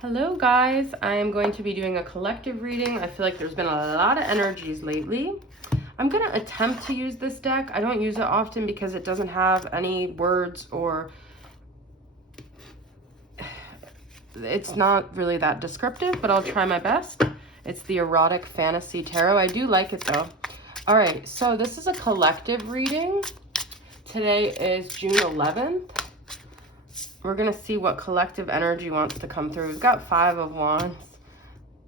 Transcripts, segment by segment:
Hello guys, I am going to be doing a collective reading. I feel like there's been a lot of energies lately. I'm going to attempt to use this deck. I don't use it often because it doesn't have any words or it's not really that descriptive, but I'll try my best. It's the Erotic Fantasy Tarot. I do like it though. All right, so this is a collective reading. Today is June 11th. We're going to see what collective energy wants to come through. We've got 5 of Wands.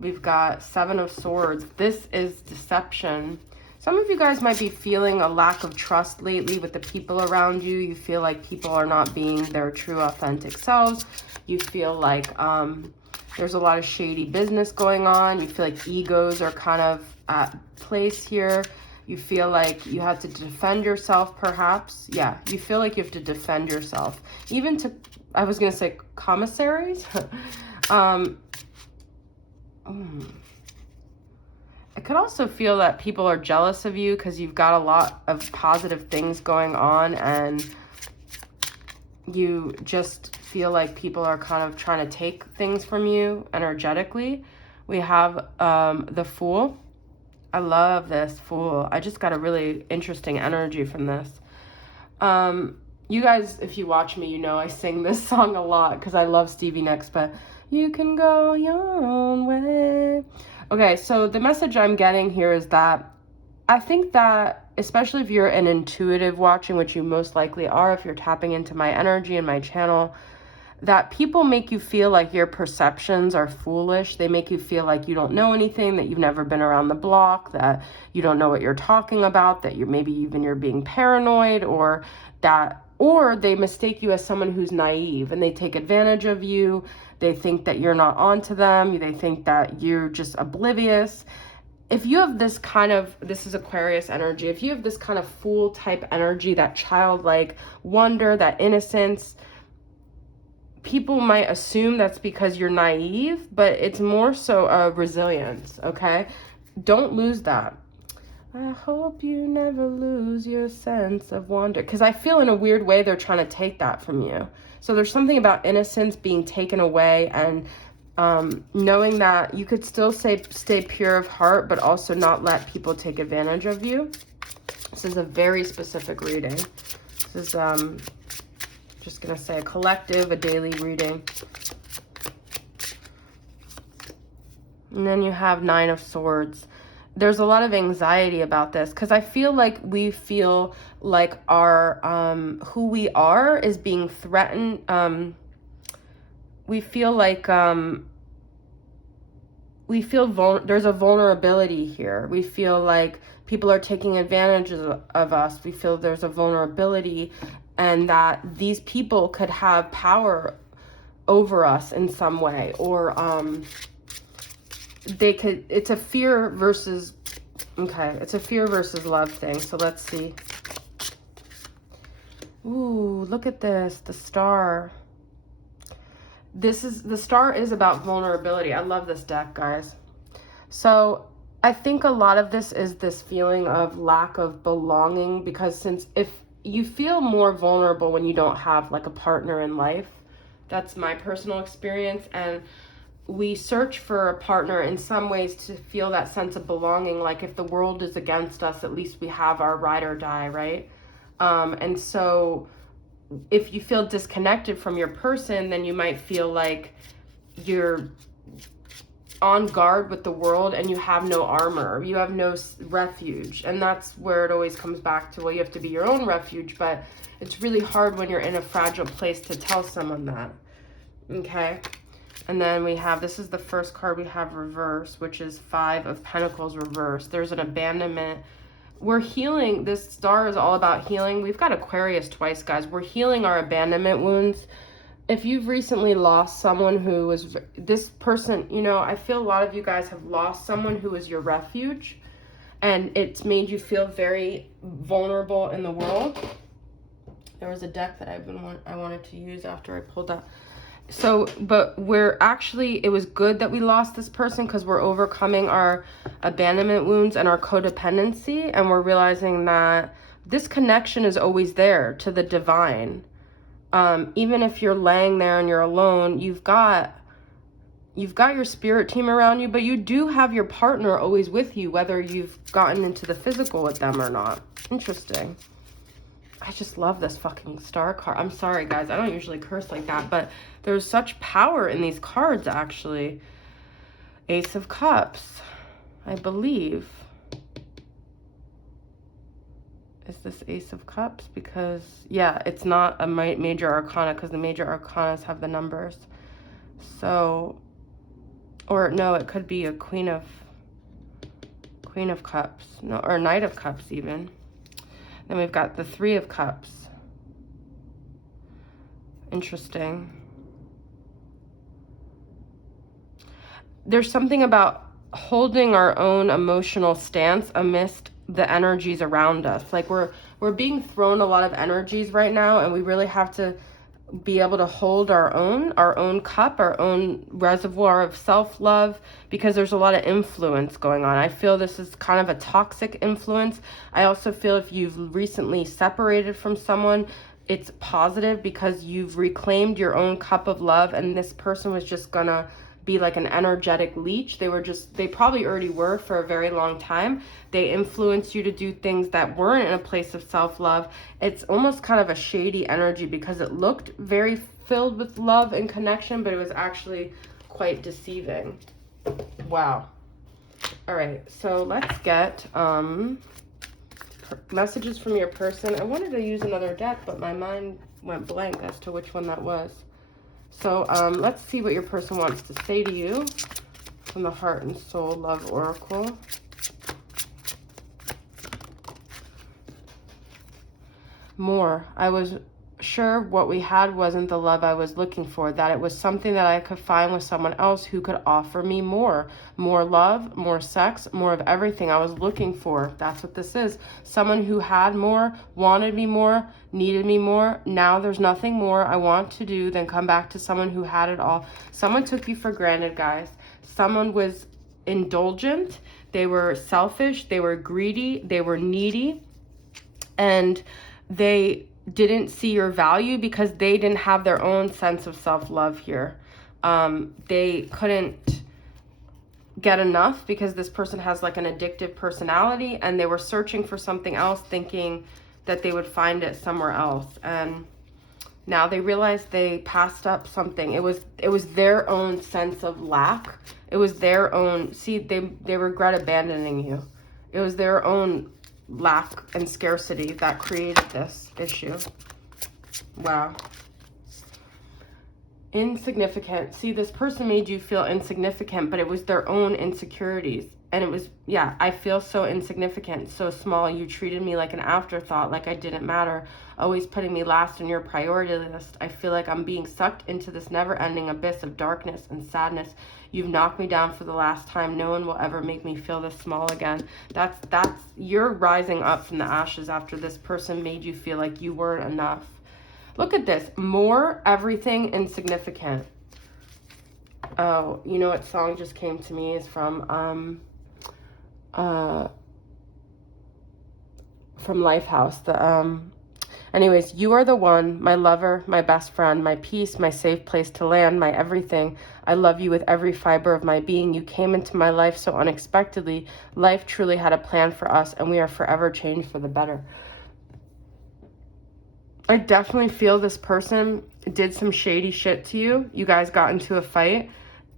We've got 7 of Swords. This is deception. Some of you guys might be feeling a lack of trust lately with the people around you. You feel like people are not being their true authentic selves. You feel like there's a lot of shady business going on. You feel like egos are kind of at place here. You feel like you have to defend yourself, perhaps. Yeah, you feel like you have to defend yourself. Even to, I was going to say commissaries. I could also feel that people are jealous of you because you've got a lot of positive things going on and you just feel like people are kind of trying to take things from you energetically. We have the Fool. I love this Fool. I just got a really interesting energy from this. You guys, if you watch me, you know I sing this song a lot because I love Stevie Nicks, but you can go your own way. Okay, so the message I'm getting here is that I think that, especially if you're an intuitive watching, which you most likely are if you're tapping into my energy and my channel, that people make you feel like your perceptions are foolish. They make you feel like you don't know anything, that you've never been around the block, that you don't know what you're talking about, that you're being paranoid, or they mistake you as someone who's naive and they take advantage of you. They think that you're not onto them. They think that you're just oblivious. If you have this is Aquarius energy, if you have this kind of fool type energy, that childlike wonder, that innocence, people might assume that's because you're naive, but it's more so a resilience, okay? Don't lose that. I hope you never lose your sense of wonder. Because I feel in a weird way they're trying to take that from you. So there's something about innocence being taken away and knowing that you could still stay pure of heart, but also not let people take advantage of you. This is a very specific reading. This is just gonna say a collective, a daily reading. And then you have 9 of Swords. There's a lot of anxiety about this because I feel like we feel like our who we are is being threatened. We feel like there's a vulnerability here. We feel like people are taking advantage of us. We feel there's a vulnerability and that these people could have power over us in some way, or it's a fear versus love thing. So let's see. Ooh, look at this, the Star. The Star is about vulnerability. I love this deck, guys. So I think a lot of this is this feeling of lack of belonging, because if you feel more vulnerable when you don't have like a partner in life. That's my personal experience. And we search for a partner in some ways to feel that sense of belonging. Like if the world is against us, at least we have our ride or die, right? And so if you feel disconnected from your person, then you might feel like you're on guard with the world and you have no armor, you have no refuge. And that's where it always comes back to, well, you have to be your own refuge, but it's really hard when you're in a fragile place to tell someone that. Okay, and then we have, this is the first card we have reverse, which is 5 of Pentacles reverse. There's an abandonment. We're healing. This Star is all about healing. We've got Aquarius twice, guys. We're healing our abandonment wounds. If you've recently lost someone who was this person, you know, I feel a lot of you guys have lost someone who was your refuge and it's made you feel very vulnerable in the world. There was a deck that I wanted to use after I pulled that. So, but it was good that we lost this person because we're overcoming our abandonment wounds and our codependency, and we're realizing that this connection is always there to the divine. Even if you're laying there and you're alone, you've got you've got your spirit team around you, but you do have your partner always with you, whether you've gotten into the physical with them or not. Interesting. I just love this fucking star card. I'm sorry, guys. I don't usually curse like that, but there's such power in these cards, actually. Ace of Cups, I believe. Is this Ace of Cups? Because, yeah, it's not a major arcana because the major arcanas have the numbers. So, or no, it could be a Queen of Cups. No, or Knight of Cups even. Then we've got the Three of Cups. Interesting. There's something about holding our own emotional stance amidst the energies around us. Like we're being thrown a lot of energies right now, and we really have to be able to hold our own cup, our own reservoir of self-love, because there's a lot of influence going on. I feel this is kind of a toxic influence. I also feel if you've recently separated from someone, it's positive because you've reclaimed your own cup of love, and this person was just gonna be like an energetic leech. They probably already were for a very long time. They influenced you to do things that weren't in a place of self-love. It's almost kind of a shady energy because it looked very filled with love and connection, but it was actually quite deceiving. Wow. All right, so let's get messages from your person. I wanted to use another deck, but my mind went blank as to which one that was. So let's see what your person wants to say to you from the Heart and Soul Love Oracle. More. I was sure what we had wasn't the love I was looking for, that it was something that I could find with someone else who could offer me more. More love, more sex, more of everything I was looking for. That's what this is. Someone who had more, wanted me more, needed me more. Now there's nothing more I want to do than come back to someone who had it all. Someone took you for granted, guys. Someone was indulgent. They were selfish. They were greedy. They were needy. And they didn't see your value because they didn't have their own sense of self-love here. They couldn't get enough because this person has like an addictive personality, and they were searching for something else, thinking that they would find it somewhere else. And now they realized they passed up something. It was their own sense of lack. It was their own, see, they regret abandoning you. It was their own lack and scarcity that created this issue. Wow. Insignificant. See, this person made you feel insignificant, but it was their own insecurities. And it was, yeah, I feel so insignificant, so small. You treated me like an afterthought, like I didn't matter, always putting me last on your priority list. I feel like I'm being sucked into this never-ending abyss of darkness and sadness. You've knocked me down for the last time. No one will ever make me feel this small again. That's you're rising up from the ashes after this person made you feel like you weren't enough. Look at this. More, everything, insignificant. Oh, you know what song just came to me is from Lifehouse. Anyways, you are the one, my lover, my best friend, my peace, my safe place to land, my everything. I love you with every fiber of my being. You came into my life so unexpectedly. Life truly had a plan for us, and we are forever changed for the better. I definitely feel this person did some shady shit to you. You guys got into a fight.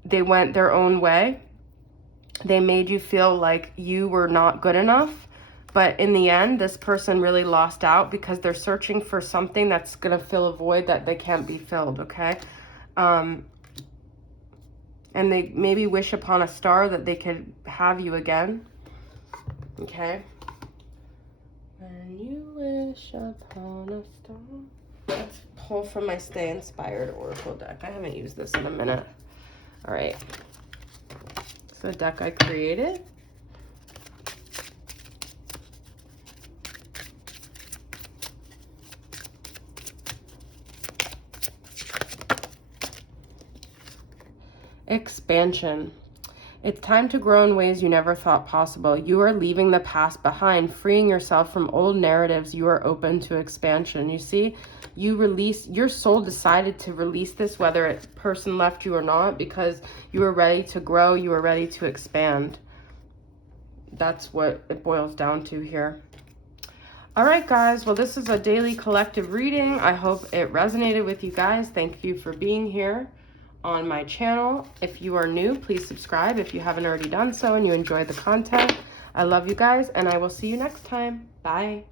They went their own way. They made you feel like you were not good enough. But in the end, this person really lost out because they're searching for something that's going to fill a void that they can't be filled, okay? And they maybe wish upon a star that they could have you again, okay? When you wish upon a star. Let's pull from my Stay Inspired Oracle deck. I haven't used this in a minute. All right. So the deck I created. Expansion. It's time to grow in ways you never thought possible. You are leaving the past behind, freeing yourself from old narratives. You are open to expansion. You see, you release, your soul decided to release this, whether a person left you or not, because you were ready to grow, you were ready to expand. That's what it boils down to here. All right, guys. Well, this is a daily collective reading. I hope it resonated with you guys. Thank you for being here on my channel. If you are new, please subscribe if you haven't already done so and you enjoy the content. I love you guys, and I will see you next time. Bye.